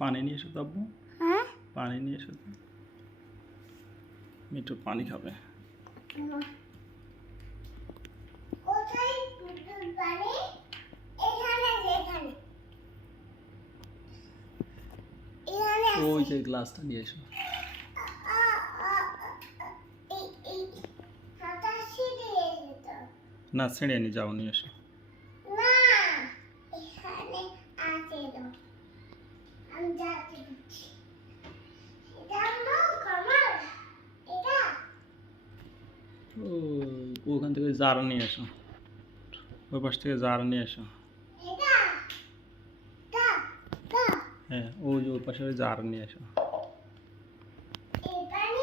পানি নিয়ে এসো তো আব্বু। হ্যাঁ পানি নিয়ে এসো তো, একটু পানি খাবে। কোথায় পানি? এখানে এখানে এখানে ওই যে গ্লাসটা নিয়ে এসো। এই হাতা ছিঁড়ে যেত না ছেড়ে নি, যাও নিয়ে এসো। না এখানে আছে তো আমি যাচ্ছি এটা আমার এটা ওখান থেকে জার নিয়ে এসো, ওই পাশ থেকে জার নিয়ে এসো। এটা তা তা হ্যাঁ ওই যে ওই পাশে ওই জার নিয়ে এসো।